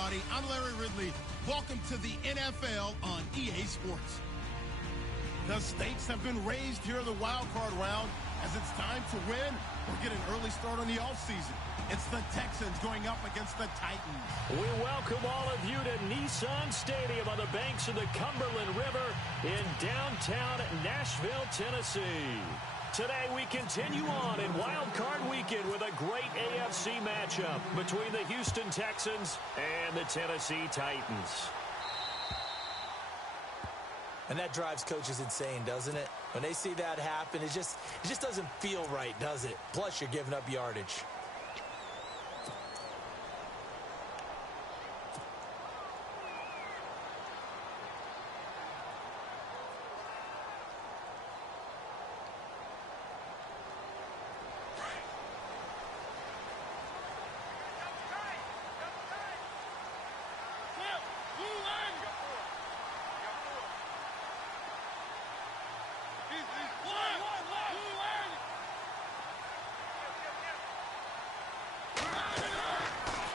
everybody. I'm Larry Ridley. Welcome to the NFL on EA Sports. The stakes have been raised here in the wild card round as it's time to win or get an early start on the offseason. It's the Texans going up against the Titans. We welcome all of you to Nissan Stadium on the banks of the Cumberland River in downtown Nashville, Tennessee. Today we continue on in Wild Card Weekend with a great AFC matchup between the Houston Texans and the Tennessee Titans. And that drives coaches insane, doesn't it? When they see that happen, it just doesn't feel right, does it? Plus, you're giving up yardage.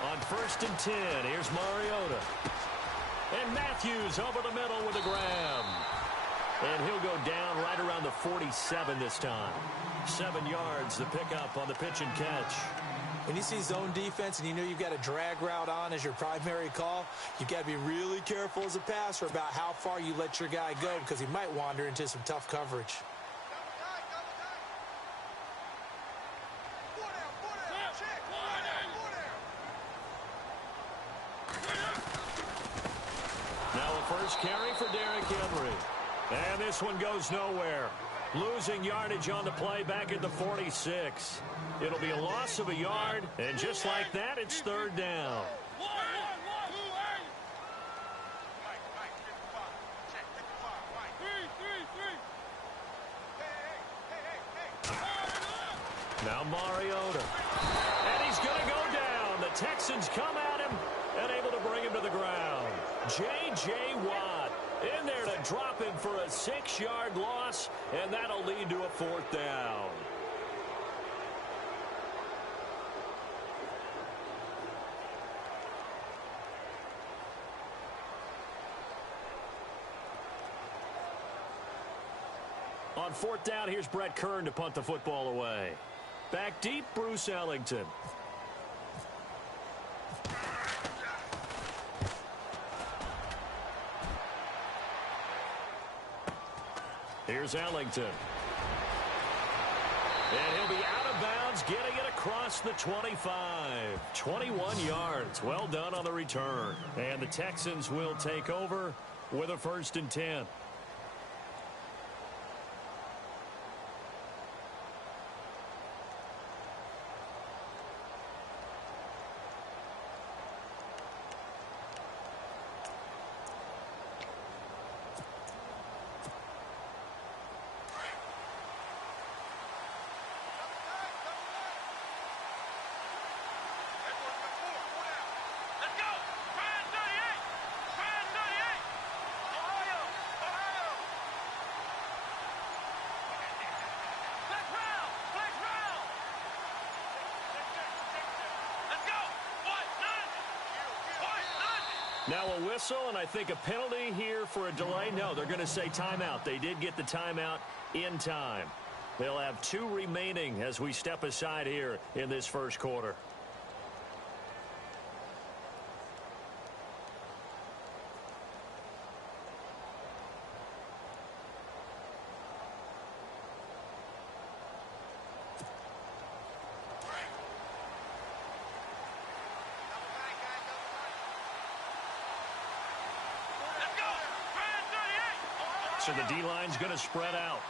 On 1st and 10, here's Mariota. And Matthews over the middle with a grab. And he'll go down right around the 47 this time. 7 yards to pick up on the pitch and catch. When you see zone defense and you know you've got a drag route on as your primary call, you've got to be really careful as a passer about how far you let your guy go because he might wander into some tough coverage. First carry for Derrick Henry. And this one goes nowhere. Losing yardage on the play back at the 46. It'll be a loss of a yard, and just like that, it's 3rd down. Now Mariota. And he's going to go down. The Texans come at him and able to bring him to the ground. J.J. Watt in there to drop him for a 6-yard loss, and that'll lead to a 4th down. On 4th down, here's Brett Kern to punt the football away. Back deep, Bruce Ellington. Here's Ellington. And he'll be out of bounds, getting it across the 25. 21 yards. Well done on the return. And the Texans will take over with a 1st and 10. Now a whistle, and I think a penalty here for a delay. No, they're going to say timeout. They did get the timeout in time. They'll have 2 remaining as we step aside here in this first quarter. So the D-line's going to spread out.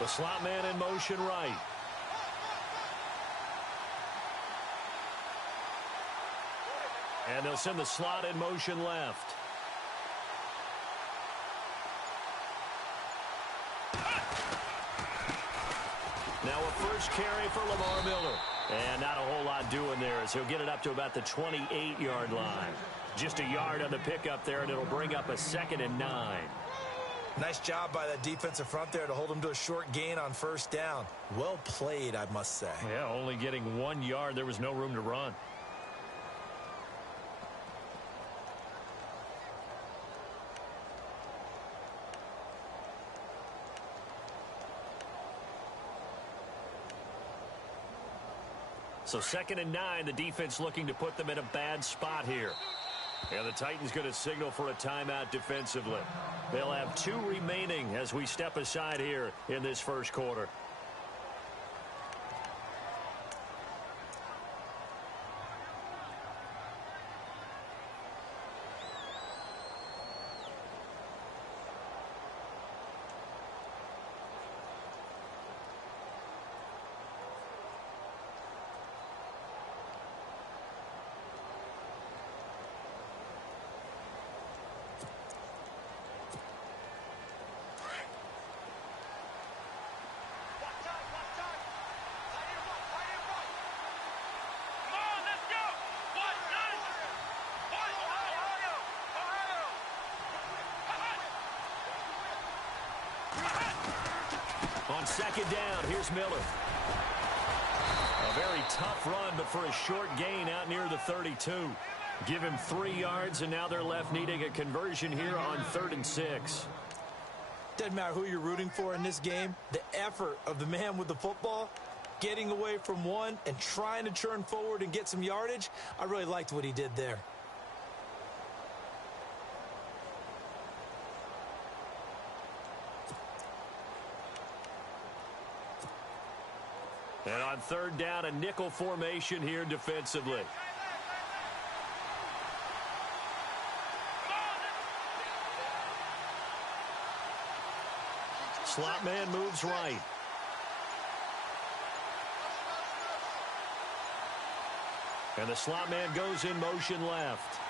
The slot man in motion right. And they'll send the slot in motion left. Now a first carry for Lamar Miller. And not a whole lot doing there as he'll get it up to about the 28-yard line. Just a yard on the pickup there, and it'll bring up a 2nd and 9. Nice job by that defensive front there to hold him to a short gain on first down. Well played, I must say. Yeah, only getting 1 yard. There was no room to run. So 2nd and 9, the defense looking to put them in a bad spot here. And the Titans going to signal for a timeout defensively. They'll have 2 remaining as we step aside here in this first quarter. On 2nd down, here's Miller. A very tough run, but for a short gain out near the 32. Give him 3 yards, and now they're left needing a conversion here on 3rd and 6. Doesn't matter who you're rooting for in this game. The effort of the man with the football, getting away from one and trying to turn forward and get some yardage, I really liked what he did there. And on 3rd down, a nickel formation here defensively. Slot man moves right. And the slot man goes in motion left.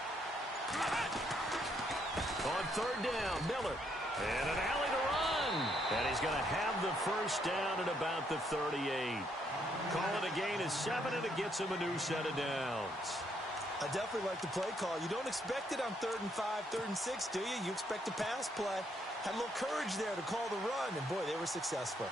On 3rd down, Miller. And an alley to run. And he's going to have the first down at about the 38. Call it a gain of 7, and it gets him a new set of downs. I definitely like the play call. You don't expect it on 3rd and 5, 3rd and 6, do you? You expect a pass play. Had a little courage there to call the run, and boy, they were successful.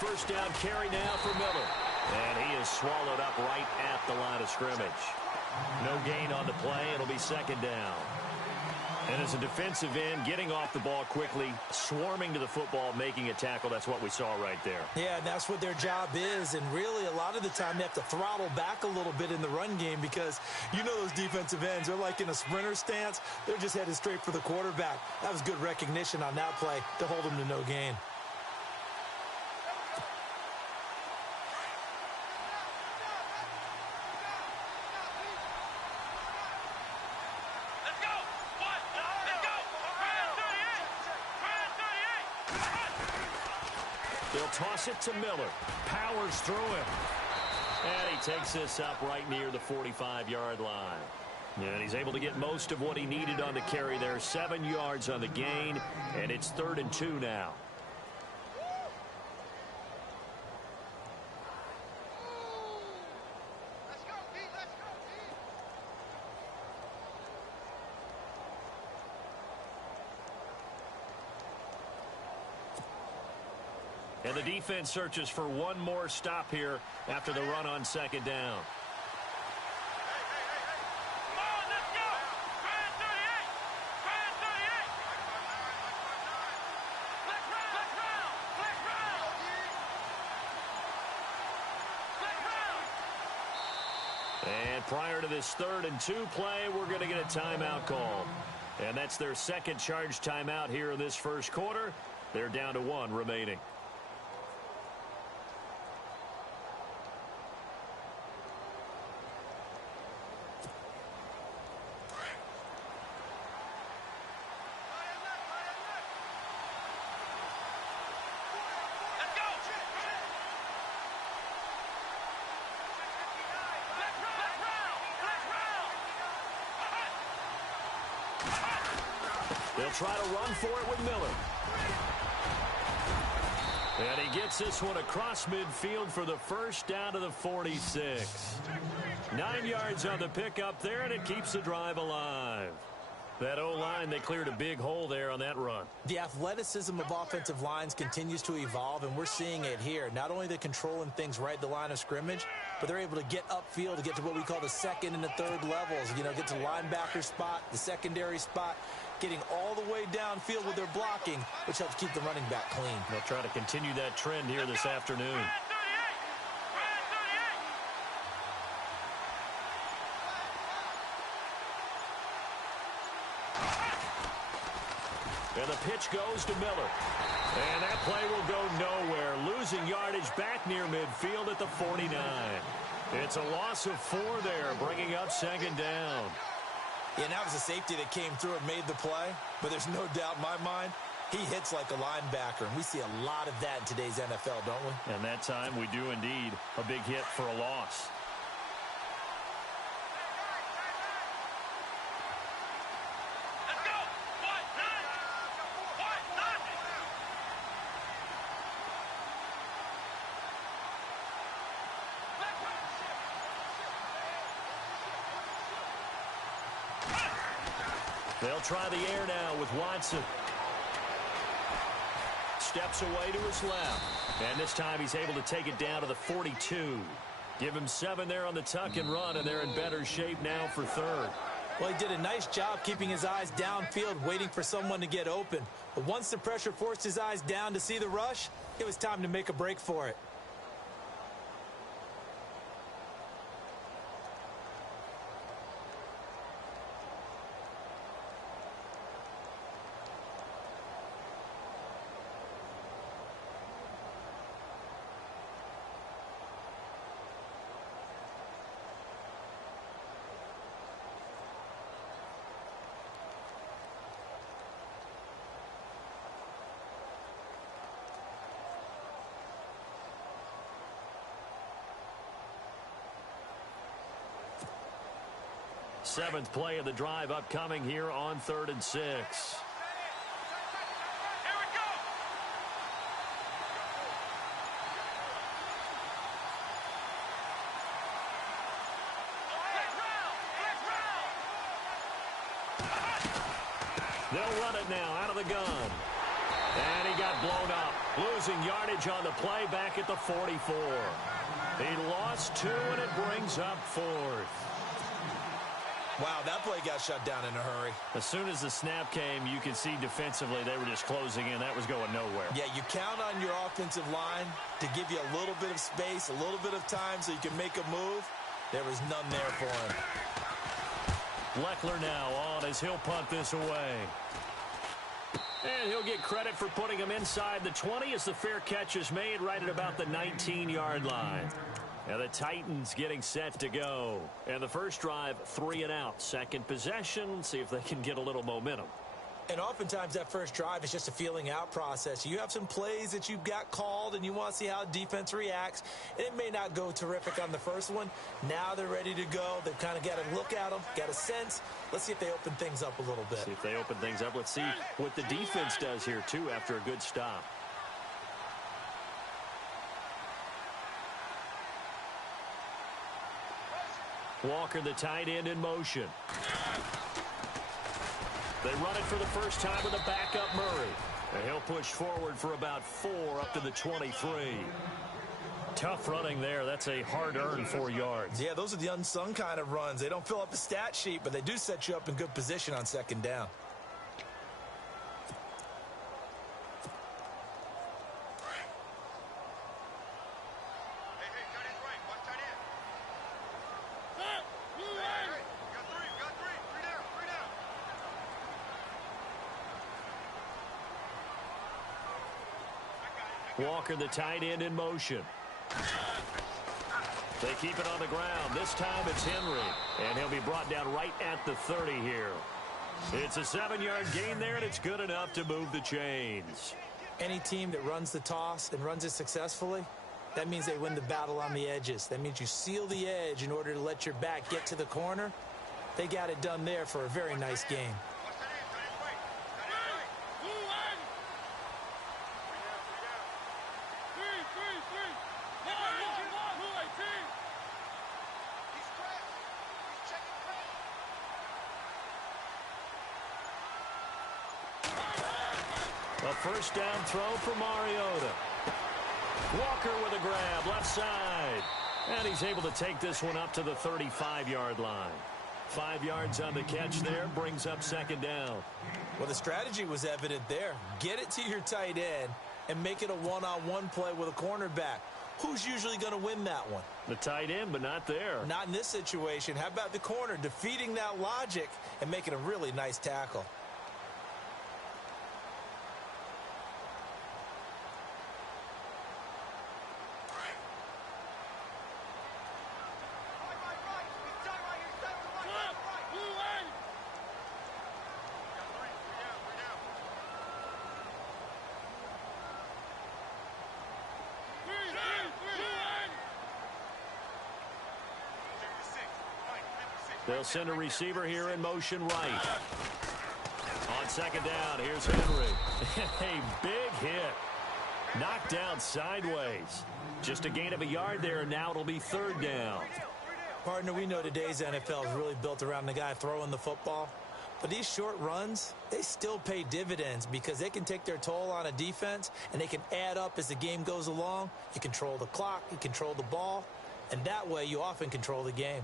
First down carry now for Miller. And he is swallowed up right at the line of scrimmage. No gain on the play. It'll be 2nd down. And as a defensive end, getting off the ball quickly, swarming to the football, making a tackle, that's what we saw right there. Yeah, and that's what their job is. And really, a lot of the time, they have to throttle back a little bit in the run game because you know those defensive ends, they're like in a sprinter stance. They're just headed straight for the quarterback. That was good recognition on that play to hold them to no gain. They'll toss it to Miller. Powers through him. And he takes this up right near the 45-yard line. And he's able to get most of what he needed on the carry there. 7 yards on the gain, and it's 3rd and 2 now. And the defense searches for one more stop here after the run on 2nd down. And prior to this 3rd and 2 play, we're going to get a timeout call. And that's their second charge timeout here in this first quarter. They're down to 1 remaining. They'll try to run for it with Miller. And he gets this one across midfield for the first down to the 46. 9 yards on the pickup there, and it keeps the drive alive. That O-line, they cleared a big hole there on that run. The athleticism of offensive lines continues to evolve, and we're seeing it here. Not only are they controlling things right at the line of scrimmage, but they're able to get upfield to get to what we call the second and the third levels. You know, get to the linebacker spot, the secondary spot, getting all the way downfield with their blocking, which helps keep the running back clean. They'll try to continue that trend here this afternoon. And the pitch goes to Miller. And that play will go nowhere. Losing yardage back near midfield at the 49. It's a loss of 4 there, bringing up second down. Yeah, and that was a safety that came through and made the play. But there's no doubt in my mind, he hits like a linebacker. And we see a lot of that in today's NFL, don't we? And that time we do indeed. A big hit for a loss. They'll try the air now with Watson. Steps away to his left. And this time he's able to take it down to the 42. Give him 7 there on the tuck and run, and they're in better shape now for third. Well, he did a nice job keeping his eyes downfield, waiting for someone to get open. But once the pressure forced his eyes down to see the rush, it was time to make a break for it. Seventh play of the drive upcoming here on 3rd and 6. Here we go. They'll run it now out of the gun. And he got blown up. Losing yardage on the play back at the 44. He lost 2, and it brings up 4th. Wow, that play got shut down in a hurry. As soon as the snap came, you can see defensively they were just closing in. That was going nowhere. Yeah, you count on your offensive line to give you a little bit of space, a little bit of time so you can make a move. There was none there for him. Leckler now on as he'll punt this away. And he'll get credit for putting him inside the 20 as the fair catch is made right at about the 19-yard line. And the Titans getting set to go. And the first drive, 3 and out. Second possession, see if they can get a little momentum. And oftentimes that first drive is just a feeling out process. You have some plays that you've got called and you want to see how defense reacts. And it may not go terrific on the first one. Now they're ready to go. They've kind of got to look at them, got a sense. Let's see if they open things up a little bit. See if they open things up. Let's see what the defense does here, too, after a good stop. Walker, the tight end, in motion. They run it for the first time with a backup Murray. And he'll push forward for about 4 up to the 23. Tough running there. That's a hard-earned 4 yards. Yeah, those are the unsung kind of runs. They don't fill up the stat sheet, but they do set you up in good position on second down. Walker, the tight end, in motion. They keep it on the ground. This time it's Henry. And he'll be brought down right at the 30 here. It's a 7-yard gain there, and it's good enough to move the chains. Any team that runs the toss and runs it successfully, that means they win the battle on the edges. That means you seal the edge in order to let your back get to the corner. They got it done there for a very nice game. A first down throw for Mariota. Walker with a grab, left side. And he's able to take this one up to the 35-yard line. 5 yards on the catch there, brings up second down. Well, the strategy was evident there. Get it to your tight end and make it a one-on-one play with a cornerback. Who's usually going to win that one? The tight end, but not there. Not in this situation. How about the corner defeating that logic and making a really nice tackle? They'll send a receiver here in motion right. On second down, here's Henry. A big hit. Knocked down sideways. Just a gain of a yard there, and now it'll be third down. Partner, we know today's NFL is really built around the guy throwing the football. But these short runs, they still pay dividends because they can take their toll on a defense, and they can add up as the game goes along. You control the clock, you control the ball, and that way you often control the game.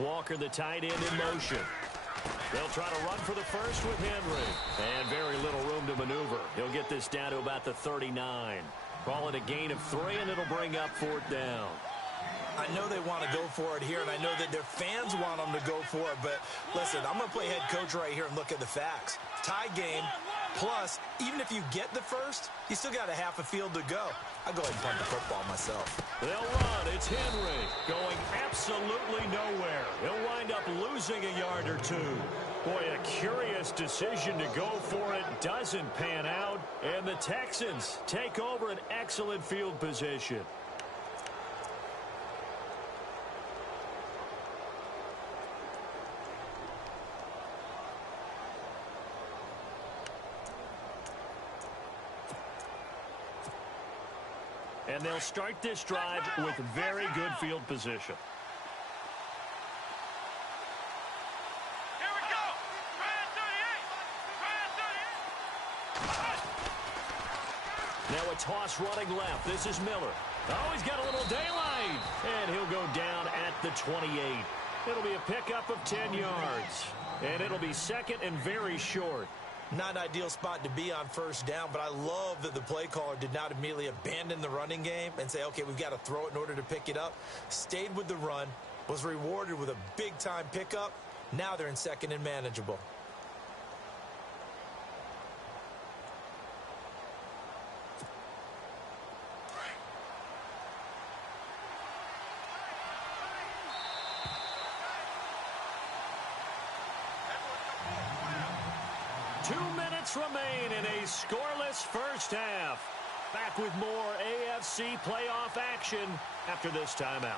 Walker, the tight end, in motion. They'll try to run for the first with Henry. And very little room to maneuver. He'll get this down to about the 39. Call it a gain of 3, and it'll bring up fourth down. I know they want to go for it here, and I know that their fans want them to go for it. But, listen, I'm going to play head coach right here and look at the facts. Tie game, plus, even if you get the first, you still got a half a field to go. I'll go ahead and punt the football myself. They'll run. It's Henry going absolutely nowhere. He'll wind up losing a yard or 2. Boy, a curious decision to go for it. Doesn't pan out. And the Texans take over an excellent field position. And they'll start this drive with very good field position. Here we go. Now a toss running left. This is Miller. Oh, he's got a little daylight. And he'll go down at the 28. It'll be a pickup of 10 yards. And it'll be second and very short. Not an ideal spot to be on first down, but I love that the play caller did not immediately abandon the running game and say, okay, we've got to throw it in order to pick it up. Stayed with the run, was rewarded with a big-time pickup. Now they're in second and manageable. Remain in a scoreless first half. Back with more AFC playoff action after this timeout.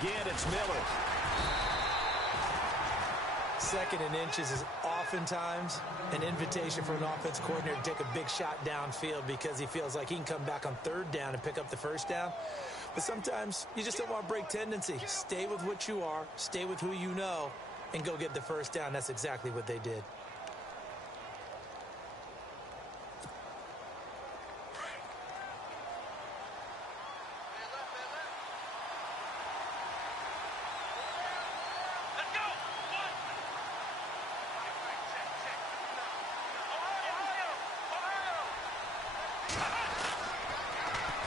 Again, it's Miller. Second and inches is oftentimes an invitation for an offense coordinator to take a big shot downfield because he feels like he can come back on third down and pick up the first down. But sometimes you just don't want to break tendency. Stay with what you are, stay with who you know, and go get the first down. That's exactly what they did.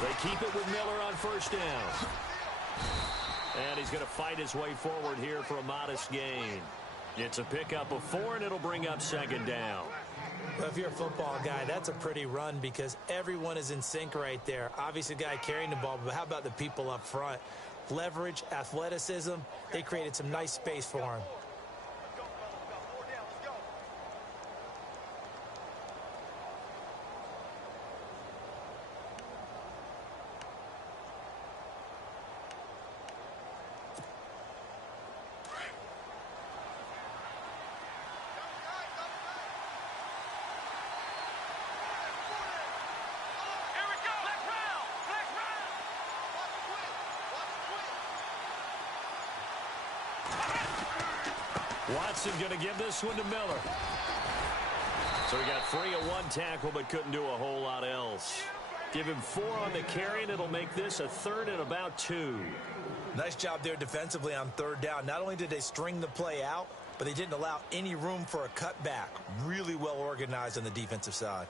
They keep it with Miller on first down. And he's going to fight his way forward here for a modest gain. It's a pickup of 4, and it'll bring up second down. Well, if you're a football guy, that's a pretty run because everyone is in sync right there. Obviously, the guy carrying the ball, but how about the people up front? Leverage, athleticism, they created some nice space for him. Watson going to give this one to Miller. So he got free of 1 tackle but couldn't do a whole lot else. Give him 4 on the carry, and it'll make this a 3rd and about 2. Nice job there defensively on 3rd down. Not only did they string the play out, but they didn't allow any room for a cutback. Really well organized on the defensive side.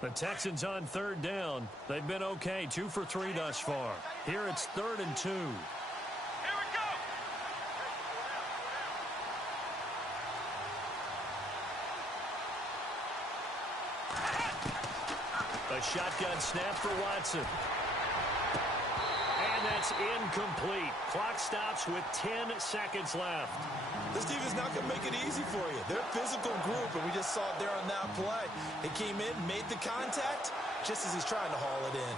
The Texans on 3rd down. They've been okay, 2 for 3 thus far. Here it's 3rd and 2. Here we go. A shotgun snap for Watson. And that's incomplete. Clock stops with 10 seconds left. This team is not going to make it easy for you. They're a physical group, and we just saw it there on that play. They came in, made the contact, just as he's trying to haul it in.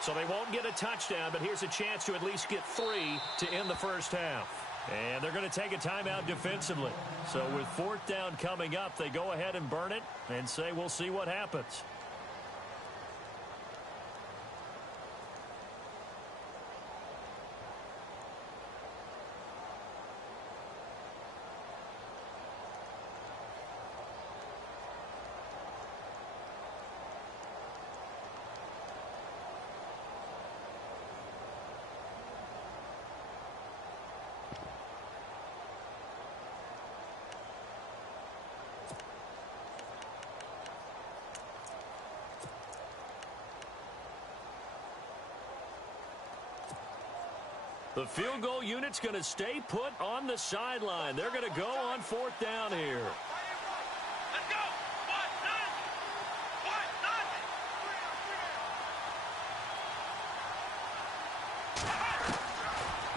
So they won't get a touchdown, but here's a chance to at least get 3 to end the first half. And they're going to take a timeout defensively. So with 4th down coming up, they go ahead and burn it and say we'll see what happens. The field goal unit's going to stay put on the sideline. They're going to go on 4th down here. Let's go.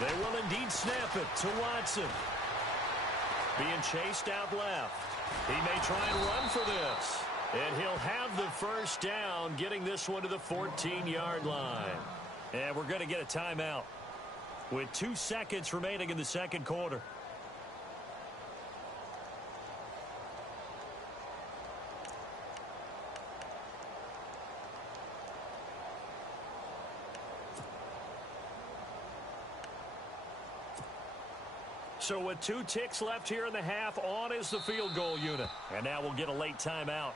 1-0. They will indeed snap it to Watson. Being chased out left. He may try and run for this. And he'll have the first down, getting this one to the 14-yard line. And we're going to get a timeout with 2 seconds remaining in the second quarter. So with 2 ticks left here in the half, on is the field goal unit. And now we'll get a late timeout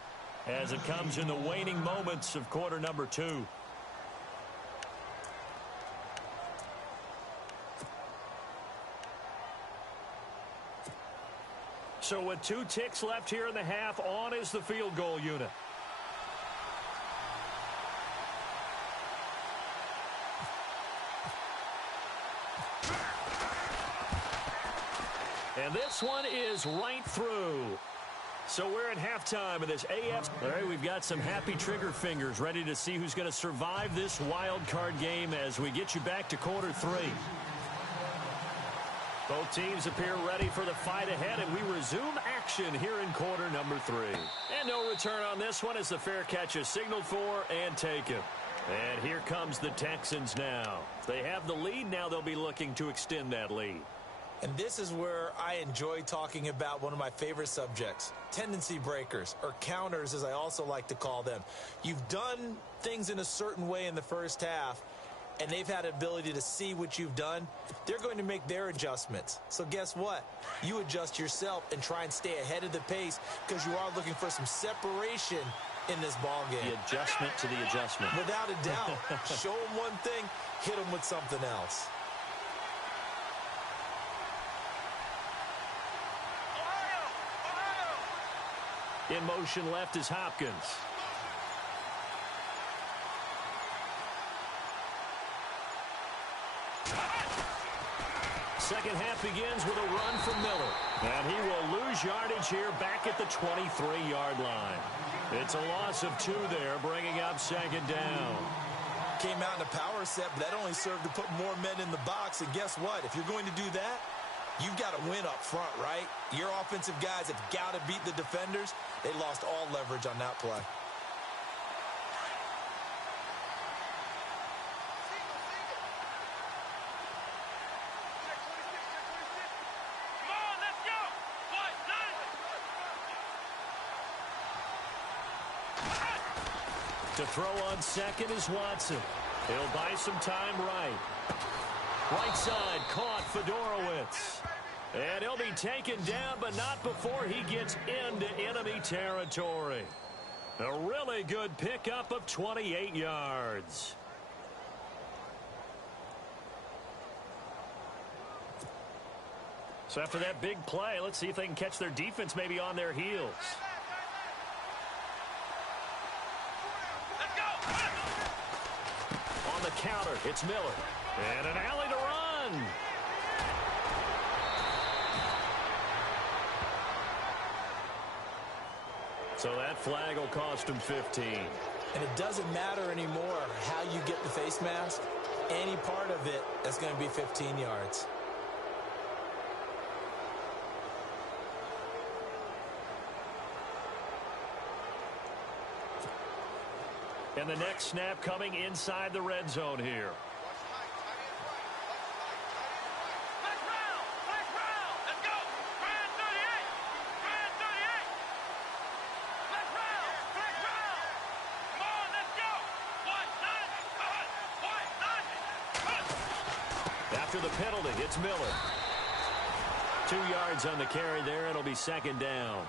as it comes in the waning moments of quarter number 2. So with 2 ticks left here in the half, on is the field goal unit. And this one is right through. So we're at halftime of this AF. All right, we've got some happy trigger fingers ready to see who's going to survive this wild card game as we get you back to quarter 3. Both teams appear ready for the fight ahead, and we resume action here in quarter number 3. And no return on this one as the fair catch is signaled for and taken. And here comes the Texans now. They have the lead. Now they'll be looking to extend that lead. And this is where I enjoy talking about one of my favorite subjects, tendency breakers, or counters as I also like to call them. You've done things in a certain way in the first half, and they've had the ability to see what you've done. They're going to make their adjustments. So guess what? You adjust yourself and try and stay ahead of the pace because you are looking for some separation in this ball game. The adjustment to the adjustment. Without a doubt. Show them one thing, hit them with something else. In motion left is Hopkins. Second half begins with a run from Miller. And he will lose yardage here back at the 23-yard line. It's a loss of 2 there, bringing up second down. Came out in a power set, but that only served to put more men in the box. And guess what? If you're going to do that, you've got to win up front, right? Your offensive guys have got to beat the defenders. They lost all leverage on that play. To throw on second is Watson. He'll buy some time right. Right side caught Fedorowicz. And he'll be taken down, but not before he gets into enemy territory. A really good pickup of 28 yards. So after that big play, let's see if they can catch their defense maybe on their heels. On the counter, it's Miller. And an alley to run. So that flag will cost him 15. And it doesn't matter anymore how you get the face mask. Any part of it, that's going to be 15 yards. And the next snap coming inside the red zone here. Let's go. Grand 38. Grand 38. Let's round. Let's round. Come on, let's go. 190. After the penalty, it's Miller. 2 yards on the carry there. It'll be second down.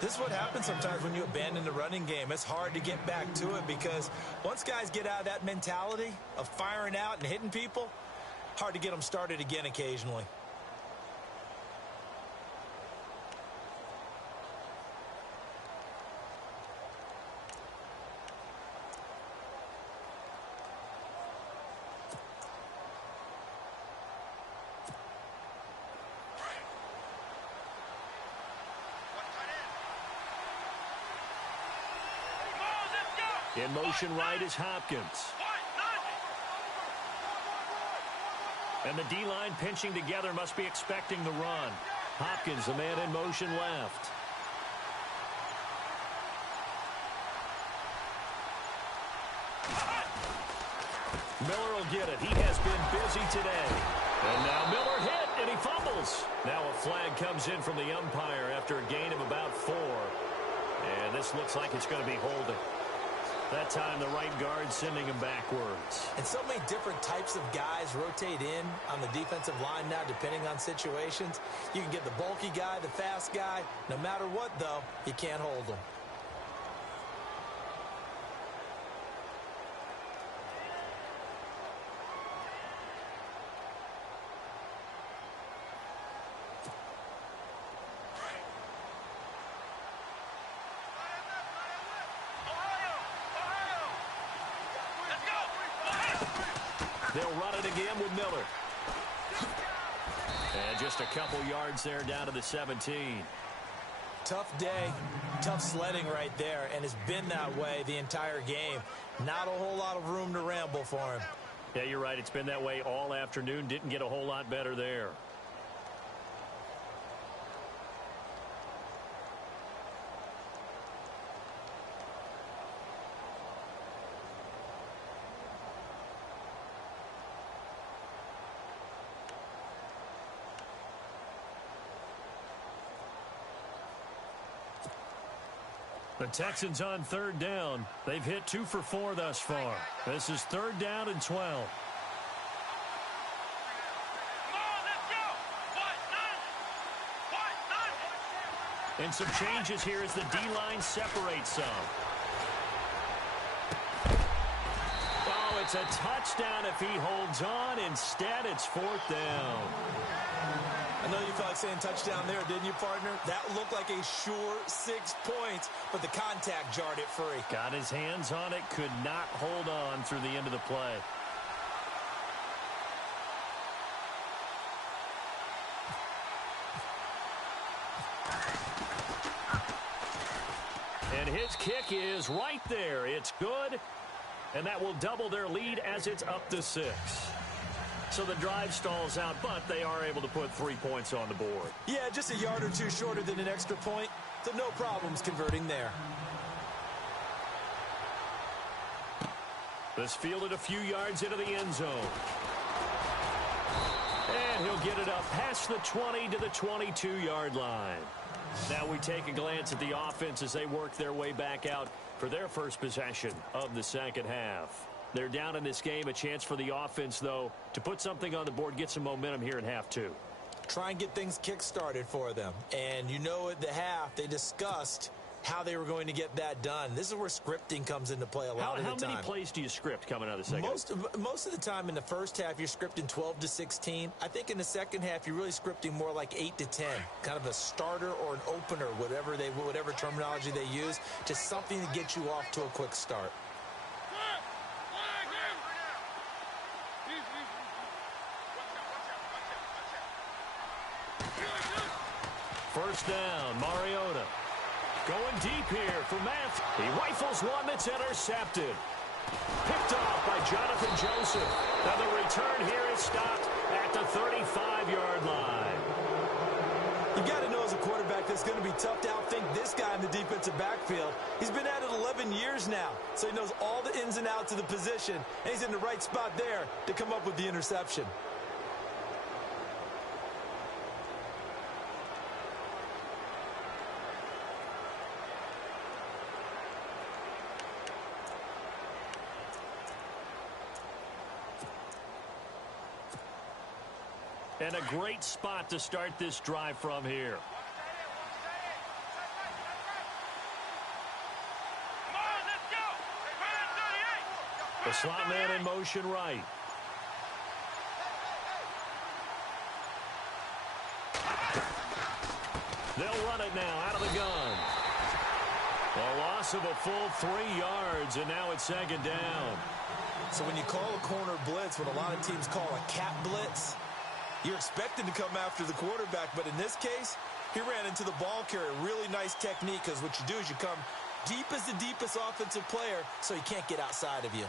This is what happens sometimes when you abandon the running game. It's hard to get back to it because once guys get out of that mentality of firing out and hitting people, hard to get them started again occasionally. In motion right is Hopkins. And the D-line pinching together must be expecting the run. Hopkins, the man in motion left. Miller will get it. He has been busy today. And now Miller hit, and he fumbles. Now a flag comes in from the umpire after a gain of about 4. And this looks like it's going to be holding. That time, the right guard sending him backwards. And so many different types of guys rotate in on the defensive line now, depending on situations. You can get the bulky guy, the fast guy. No matter what, though, you can't hold them. They'll run it again with Miller. And just a couple yards there down to the 17. Tough day, tough sledding right there, and it's been that way the entire game. Not a whole lot of room to ramble for him. Yeah, you're right. It's been that way all afternoon. Didn't get a whole lot better there. The Texans on third down. They've hit 2 for 4 thus far. This is third down and 12. And some changes here as the D-line separates some. Oh, it's a touchdown if he holds on. Instead, it's fourth down. I know you felt like saying touchdown there, didn't you, partner? That looked like a sure 6 points, but the contact jarred it free. Got his hands on it, could not hold on through the end of the play. And his kick is right there. It's good, and that will double their lead as it's up to 6. So the drive stalls out, but they are able to put 3 points on the board. Yeah, just a yard or two shorter than an extra point, so no problems converting there. This fielded a few yards into the end zone. And he'll get it up past the 20 to the 22-yard line. Now we take a glance at the offense as they work their way back out for their first possession of the second half. They're down in this game. A chance for the offense, though, to put something on the board, get some momentum here in half 2. Try and get things kick-started for them. And you know at the half, they discussed how they were going to get that done. This is where scripting comes into play a lot of the time. How many plays do you script coming out of the second? Most of the time in the first half, you're scripting 12 to 16. I think in the second half, you're really scripting more like 8 to 10. Kind of a starter or an opener, whatever terminology they use. Just something to get you off to a quick start. First down, Mariota. Going deep here for Matt. He rifles one that's intercepted. Picked off by Jonathan Joseph. Now the return here is stopped at the 35-yard line. You got to know as a quarterback that's going to be tough to outthink this guy in the defensive backfield. He's been at it 11 years now, so he knows all the ins and outs of the position, and he's in the right spot there to come up with the interception. And a great spot to start this drive from here. Come on, let's go. The slot man in motion right. They'll run it now out of the gun. A loss of a full 3 yards, and now it's second down. So when you call a corner blitz, what a lot of teams call a cat blitz, you're expecting to come after the quarterback, but in this case, he ran into the ball carrier. Really nice technique, because what you do is you come deep as the deepest offensive player, so he can't get outside of you.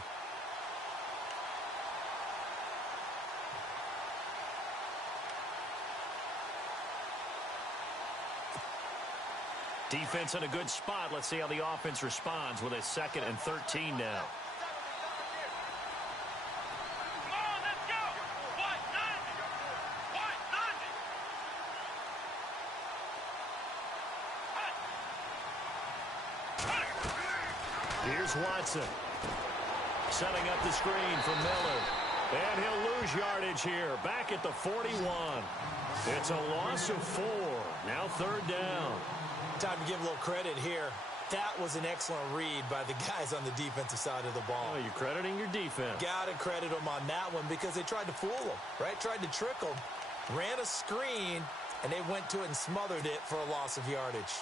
Defense in a good spot. Let's see how the offense responds with a 2nd and 13 now. Here's Watson. Setting up the screen for Miller. And he'll lose yardage here. Back at the 41. It's a loss of 4. Now 3rd down. Time to give a little credit here. That was an excellent read by the guys on the defensive side of the ball. Oh, you're crediting your defense. Got to credit them on that one because they tried to fool them, right? Tried to trick them. Ran a screen, and they went to it and smothered it for a loss of yardage.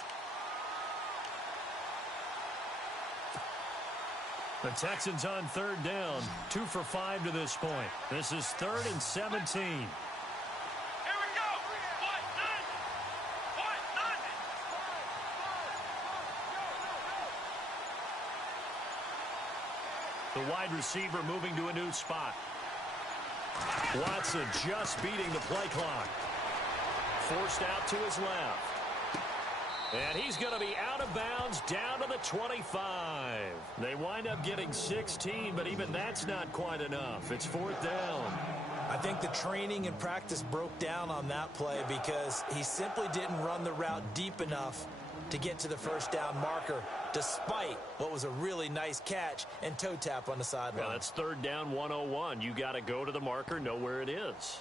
The Texans on 3rd down. 2 for 5 to this point. This is 3rd and 17. Here we go. The wide receiver moving to a new spot. Watson just beating the play clock. Forced out to his left. And he's going to be out of bounds down to the 25. They wind up getting 16, but even that's not quite enough. It's 4th down. I think the training and practice broke down on that play because he simply didn't run the route deep enough to get to the first down marker, despite what was a really nice catch and toe tap on the sideline. Yeah, that's 3rd down 101. You got to go to the marker, know where it is.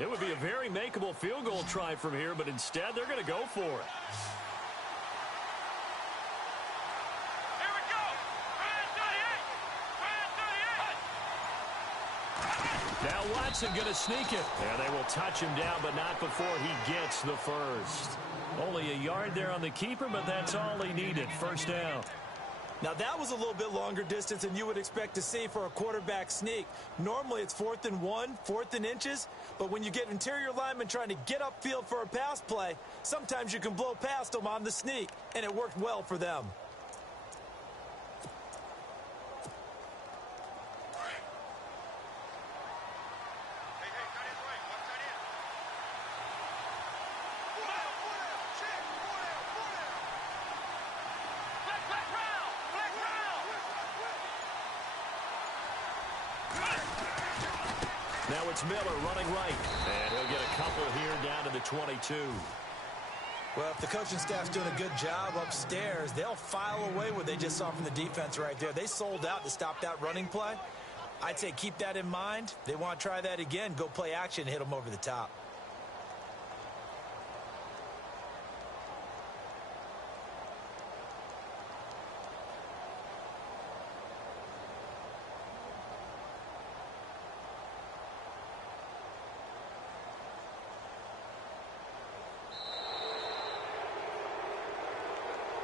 It would be a very makeable field goal try from here, but instead they're going to go for it. Here we go. Now Watson going to sneak it. And they will touch him down, but not before he gets the first. Only a yard there on the keeper, but that's all he needed. First down. Now, that was a little bit longer distance than you would expect to see for a quarterback sneak. Normally, it's 4th and 1, 4th and inches, but when you get interior linemen trying to get upfield for a pass play, sometimes you can blow past them on the sneak, and it worked well for them. Now it's Miller running right. And he'll get a couple here down to the 22. Well, if the coaching staff's doing a good job upstairs, they'll file away what they just saw from the defense right there. They sold out to stop that running play. I'd say keep that in mind. They want to try that again. Go play action, hit them over the top.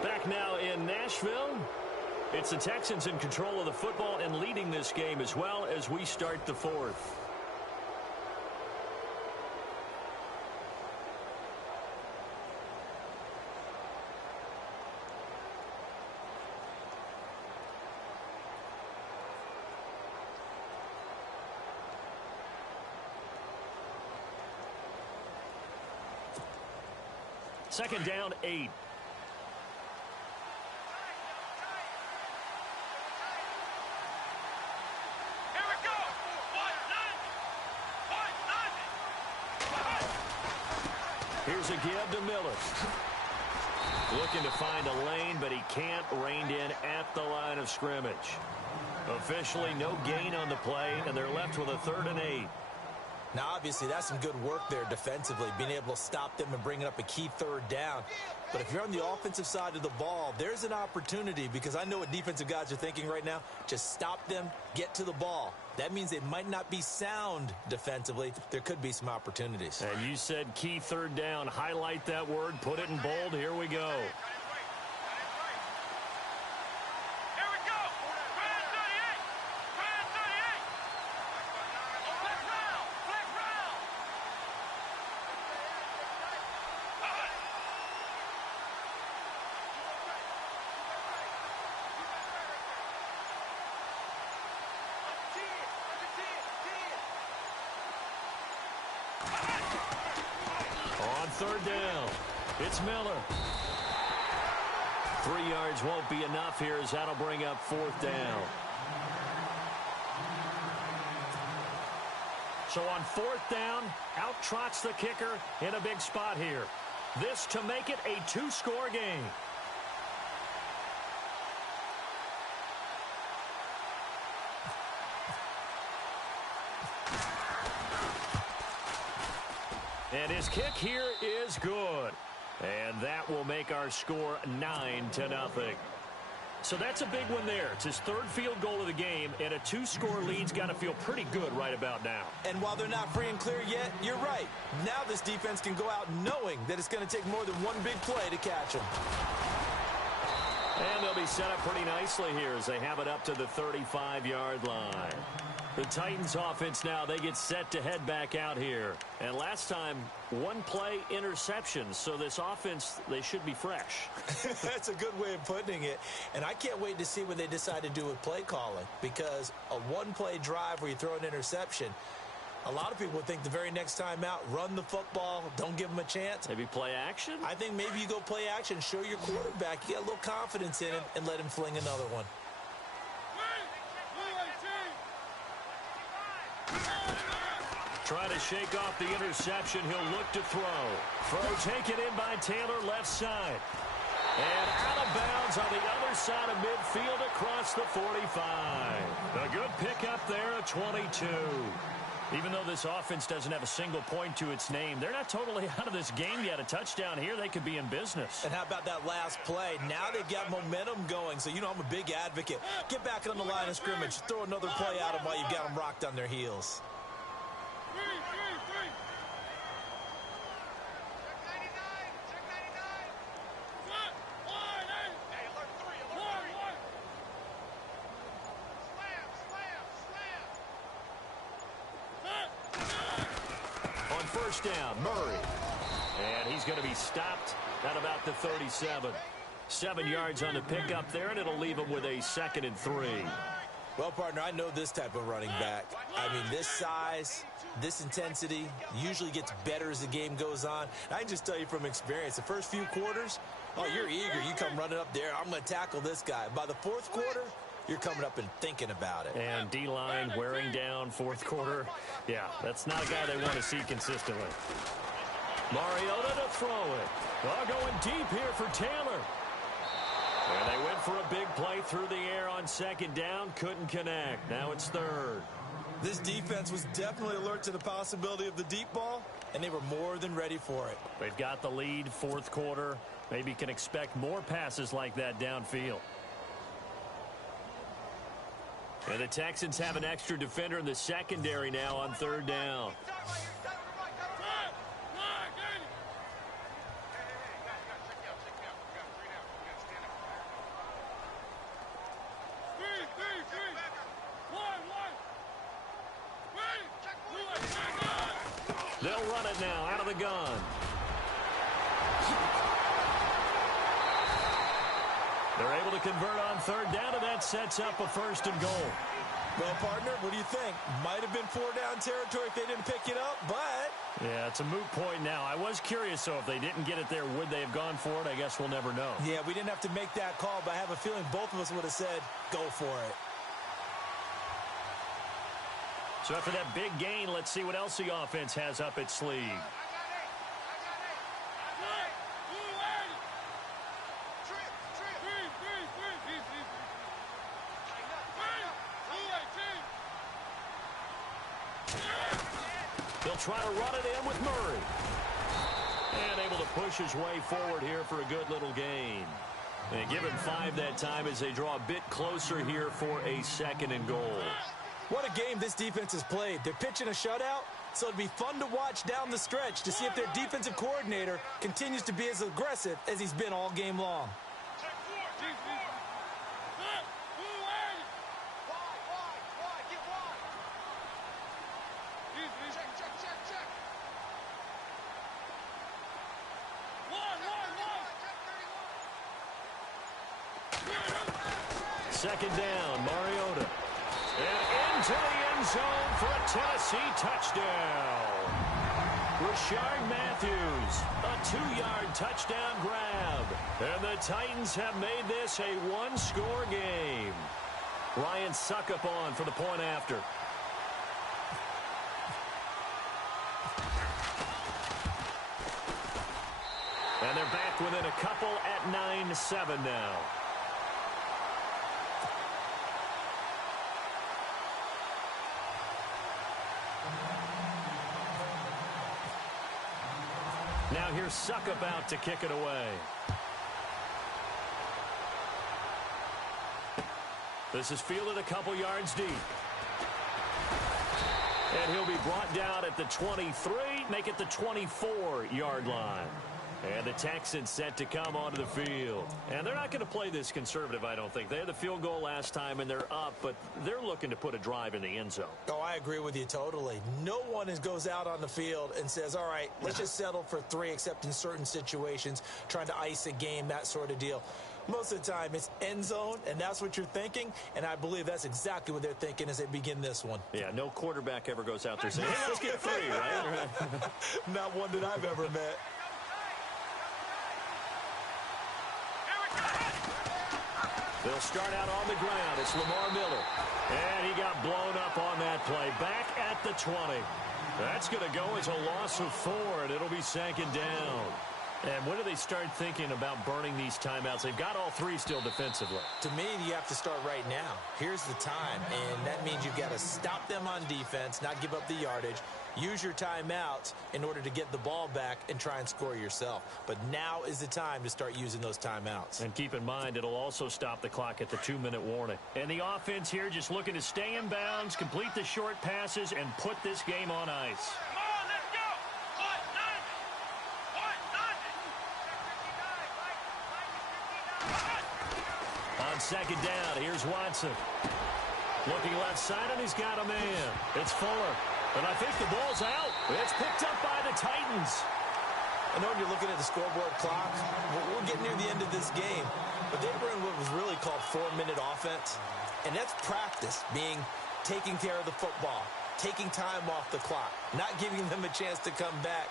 Back now in Nashville. It's the Texans in control of the football and leading this game as well as we start the fourth. Second down, 8. Here's a give to Miller. Looking to find a lane, but he can't. Reined in at the line of scrimmage. Officially no gain on the play, and they're left with a 3rd and 8. Now, obviously, that's some good work there defensively, being able to stop them and bringing up a key 3rd down. But if you're on the offensive side of the ball, there's an opportunity, because I know what defensive guys are thinking right now. Just stop them, get to the ball. That means they might not be sound defensively. There could be some opportunities. And you said key 3rd down. Highlight that word. Put it in bold. Here we go. On 3rd down, it's Miller. 3 yards won't be enough here as that'll bring up 4th down. So on 4th down, out trots the kicker in a big spot here. This to make it a 2-score game. And his kick here is good. And that will make our score 9-0. So that's a big one there. It's his 3rd field goal of the game, and a 2-score lead's got to feel pretty good right about now. And while they're not free and clear yet, you're right. Now this defense can go out knowing that it's going to take more than one big play to catch them. And they'll be set up pretty nicely here as they have it up to the 35-yard line. The Titans offense now, they get set to head back out here. And last time, 1-play interception. So this offense, they should be fresh. That's a good way of putting it. And I can't wait to see what they decide to do with play calling. Because a 1-play drive where you throw an interception, a lot of people think the very next time out, run the football, don't give them a chance. Maybe play action? I think maybe you go play action, show your quarterback, you get a little confidence in him, and let him fling another one. Try to shake off the interception. He'll look to throw. Throw taken in by Taylor, left side. And out of bounds on the other side of midfield across the 45. A good pickup there, a 22. Even though this offense doesn't have a single point to its name, they're not totally out of this game yet. A touchdown here, they could be in business. And how about that last play? Now they've got momentum going, so you know I'm a big advocate. Get back on the line of scrimmage. Throw another play at them while you've got them rocked on their heels. First down, Murray. And he's going to be stopped at about the 37. 7 yards on the pickup there, and it'll leave him with a 2nd and 3. Well, partner, I know this type of running back. I mean, this size, this intensity usually gets better as the game goes on. I can just tell you from experience, the first few quarters, oh, you're eager. You come running up there, I'm going to tackle this guy. By the fourth quarter, you're coming up and thinking about it. And D-line wearing down fourth quarter. Yeah, that's not a guy they want to see consistently. Mariota to throw it. Going deep here for Taylor. And they went for a big play through the air on 2nd down. Couldn't connect. Now it's 3rd. This defense was definitely alert to the possibility of the deep ball, and they were more than ready for it. They've got the lead, fourth quarter. Maybe can expect more passes like that downfield. And the Texans have an extra defender in the secondary now on 3rd down. They'll run it now out of the gun. They're able to convert on 3rd down, and that sets up a 1st and goal. Well, partner, what do you think? Might have been 4-down territory if they didn't pick it up, but... Yeah, it's a moot point now. I was curious, so if they didn't get it there, would they have gone for it? I guess we'll never know. Yeah, we didn't have to make that call, but I have a feeling both of us would have said, go for it. So after that big gain, let's see what else the offense has up its sleeve. They'll try to run it in with Murray. And able to push his way forward here for a good little gain. And give him 5 that time as they draw a bit closer here for a 2nd and goal. What a game this defense has played. They're pitching a shutout, so it'd be fun to watch down the stretch to see if their defensive coordinator continues to be as aggressive as he's been all game long. Second down, Mariota. And into the end zone for a Tennessee touchdown. Rashard Matthews, a 2-yard touchdown grab. And the Titans have made this a 1-score game. Ryan Suckup on for the point after. And they're back within a couple at 9-7 now. Now here's Suckup out to kick it away. This is fielded a couple yards deep. And he'll be brought down at the 23, make it the 24-yard line. And the Texans set to come onto the field. And they're not going to play this conservative, I don't think. They had the field goal last time, and they're up, but they're looking to put a drive in the end zone. Oh, I agree with you totally. No one goes out on the field and says, all right, let's just settle for 3, except in certain situations, trying to ice a game, that sort of deal. Most of the time, it's end zone, and that's what you're thinking, and I believe that's exactly what they're thinking as they begin this one. Yeah, no quarterback ever goes out there saying, hey, let's get 3, right? Not one that I've ever met. They'll start out on the ground. It's Lamar Miller. And he got blown up on that play. Back at the 20. That's going to go as a loss of 4, and it'll be 2nd down. And when do they start thinking about burning these timeouts? They've got all three still defensively. To me, you have to start right now. Here's the time, and that means you've got to stop them on defense, not give up the yardage, use your timeouts in order to get the ball back and try and score yourself. But now is the time to start using those timeouts. And keep in mind, it'll also stop the clock at the 2-minute warning. And the offense here just looking to stay in bounds, complete the short passes, and put this game on ice. Come on, let's go. What does it? What does it? On second down, here's Watson. Looking left side, and he's got a man. It's Fuller. And I think the ball's out. It's picked up by the Titans. I know when you're looking at the scoreboard clock, we're getting near the end of this game, but they were in what was really called 4-minute offense, and that's practice, being taking care of the football, taking time off the clock, not giving them a chance to come back.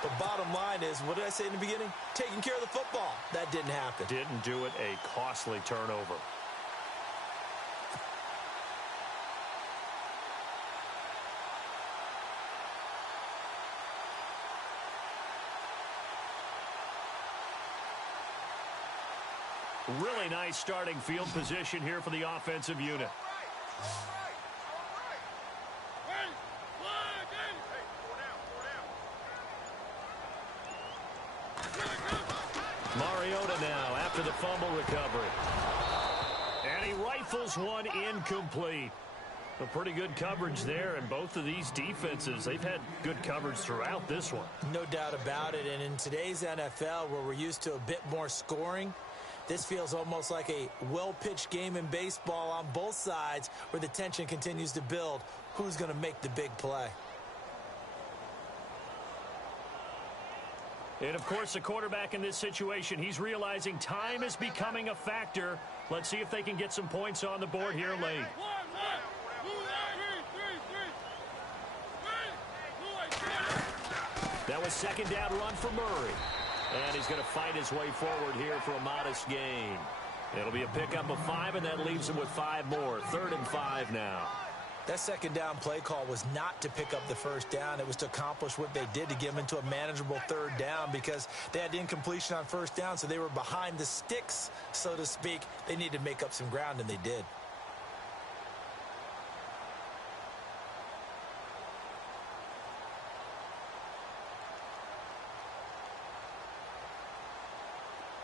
But bottom line is, what did I say in the beginning? Taking care of the football. That didn't happen. Didn't do it, a costly turnover. Really nice starting field position here for the offensive unit. Mariota now after the fumble recovery. And he rifles one incomplete. A pretty good coverage there, and both of these defenses, they've had good coverage throughout this one. No doubt about it, and in today's NFL, where we're used to a bit more scoring, this feels almost like a well-pitched game in baseball on both sides where the tension continues to build. Who's going to make the big play? And, of course, the quarterback in this situation, he's realizing time is becoming a factor. Let's see if they can get some points on the board here late. That was second down run for Murray. And he's going to fight his way forward here for a modest gain. It'll be a pickup of 5, and that leaves him with 5 more. 3rd and 5 now. That second down play call was not to pick up the first down. It was to accomplish what they did, to get them into a manageable 3rd down, because they had incompletion on first down, so they were behind the sticks, so to speak. They needed to make up some ground, and they did.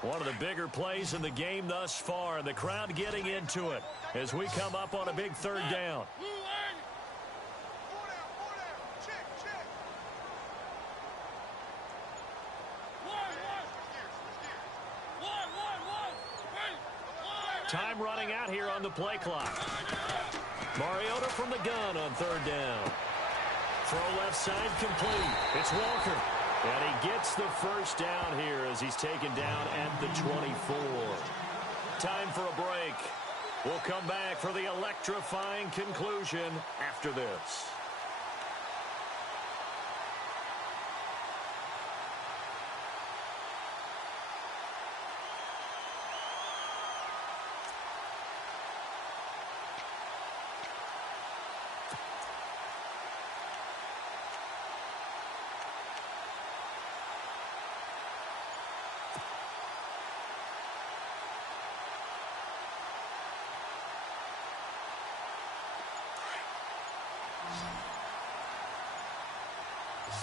One of the bigger plays in the game thus far, and the crowd getting into it as we come up on a big 3rd down. Time running out here on the play clock. Mariota from the gun on 3rd down. Throw left side complete. It's Walker. And he gets the first down here as he's taken down at the 24. Time for a break. We'll come back for the electrifying conclusion after this.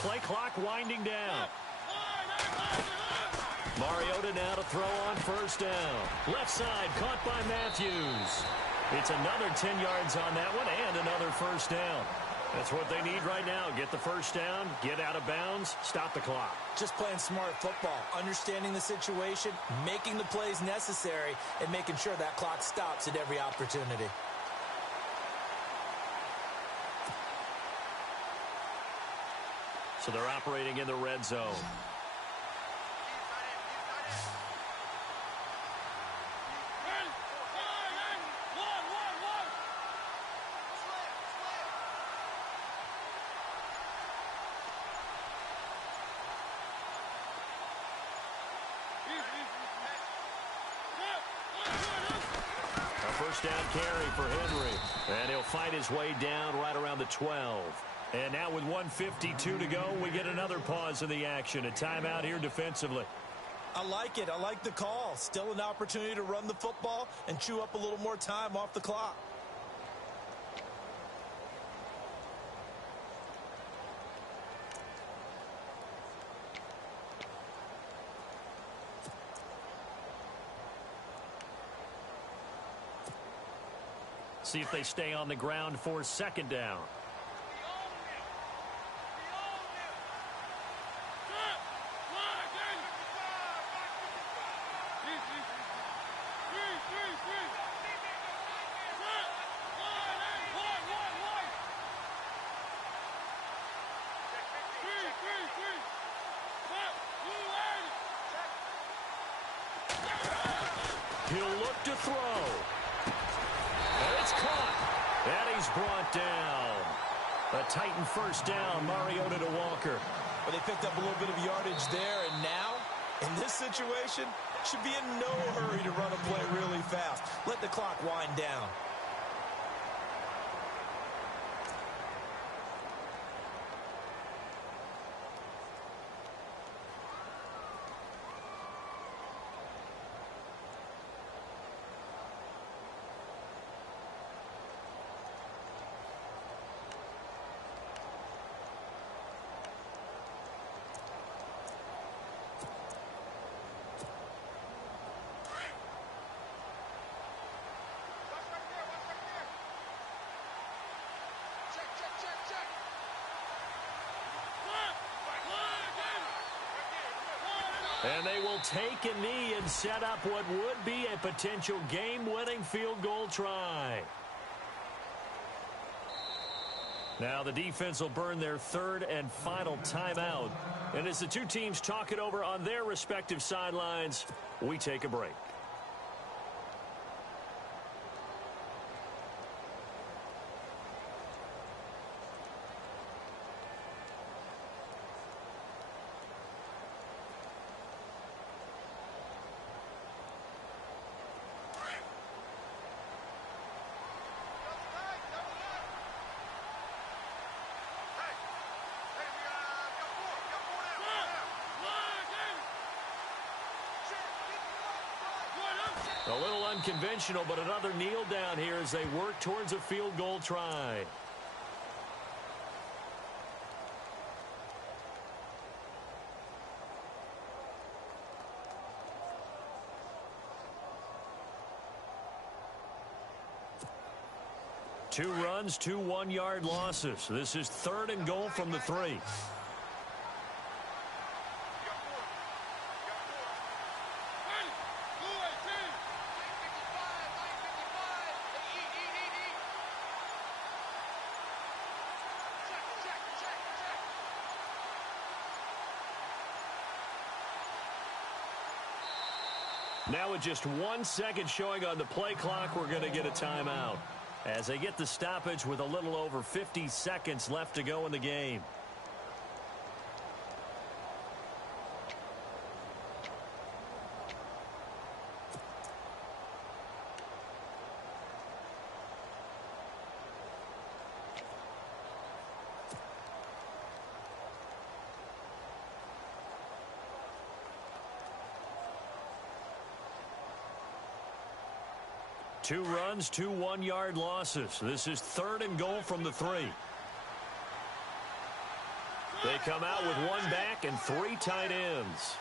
Play clock winding down. Mariota now to throw on 1st down. Left side caught by Matthews. It's another 10 yards on that one and another 1st down. That's what they need right now. Get the 1st down, get out of bounds, stop the clock. Just playing smart football, understanding the situation, making the plays necessary, and making sure that clock stops at every opportunity. So they're operating in the red zone. A 1st down carry for Henry. And he'll fight his way down right around the 12. And now with 1:52 to go, we get another pause in the action. A timeout here defensively. I like it. I like the call. Still an opportunity to run the football and chew up a little more time off the clock. See if they stay on the ground for second down. He'll look to throw. And it's caught. And he's brought down. A Titan first down, Mariota to Walker. Well, they picked up a little bit of yardage there, and now, in this situation, should be in no hurry to run a play really fast. Let the clock wind down. And they will take a knee and set up what would be a potential game-winning field goal try. Now the defense will burn their third and final timeout. And as the two teams talk it over on their respective sidelines, we take a break. A little unconventional, but another kneel down here as they work towards a field goal try. Two runs, 2 one-yard losses. This is third and goal from the 3. Now with just 1 second showing on the play clock, we're going to get a timeout as they get the stoppage with a little over 50 seconds left to go in the game. Two runs, 2 one-yard losses. This is third and goal from the 3. They come out with 1 back and 3 tight ends.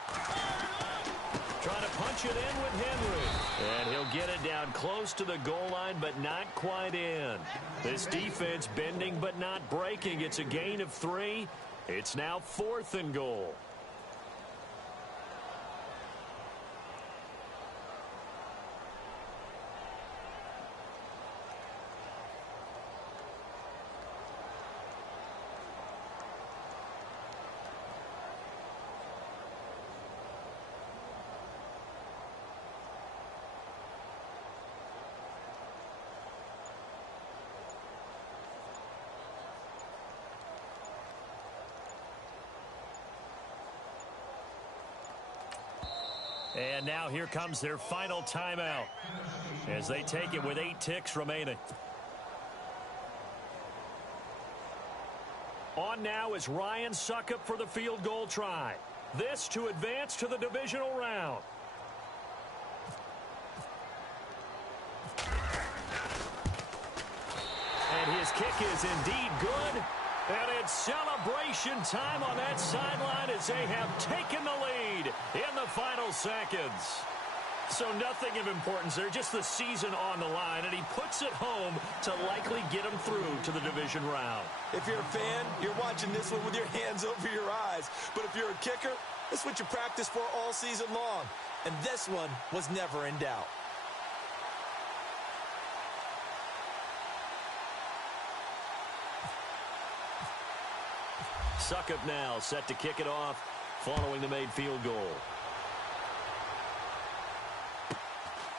Trying to punch it in with Henry. And he'll get it down close to the goal line, but not quite in. This defense bending but not breaking. It's a gain of 3. It's now 4th and goal. And now here comes their final timeout as they take it with 8 ticks remaining. On now is Ryan Suckup for the field goal try. this to advance to the divisional round. And his kick is indeed good. And it's celebration time on that sideline as they have taken the lead in the final seconds. So nothing of importance there, just the season on the line, and he puts it home to likely get him through to the division round. If you're a fan, you're watching this one with your hands over your eyes. But if you're a kicker, this is what you practice for all season long. And this one was never in doubt. Suckup now set to kick it off following the made field goal.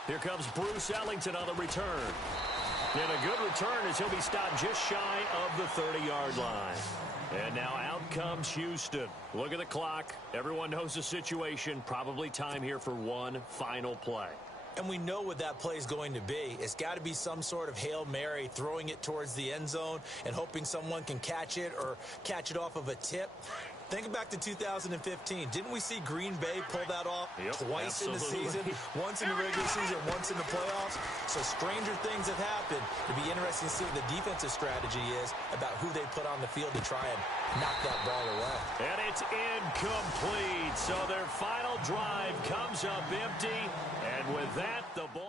Here comes Bruce Ellington on the return. And a good return as he'll be stopped just shy of the 30-yard line. And now out comes Houston. Look at the clock. Everyone knows the situation. Probably time here for one final play. And we know what that play is going to be. It's got to be some sort of Hail Mary, throwing it towards the end zone and hoping someone can catch it or catch it off of a tip. Think back to 2015. Didn't we see Green Bay pull that off twice in the season? Once in the regular season, once in the playoffs. So stranger things have happened. It'd be interesting to see what the defensive strategy is about who they put on the field to try and knock that ball away. And it's incomplete. So their final drive comes up empty. And with that, the ball...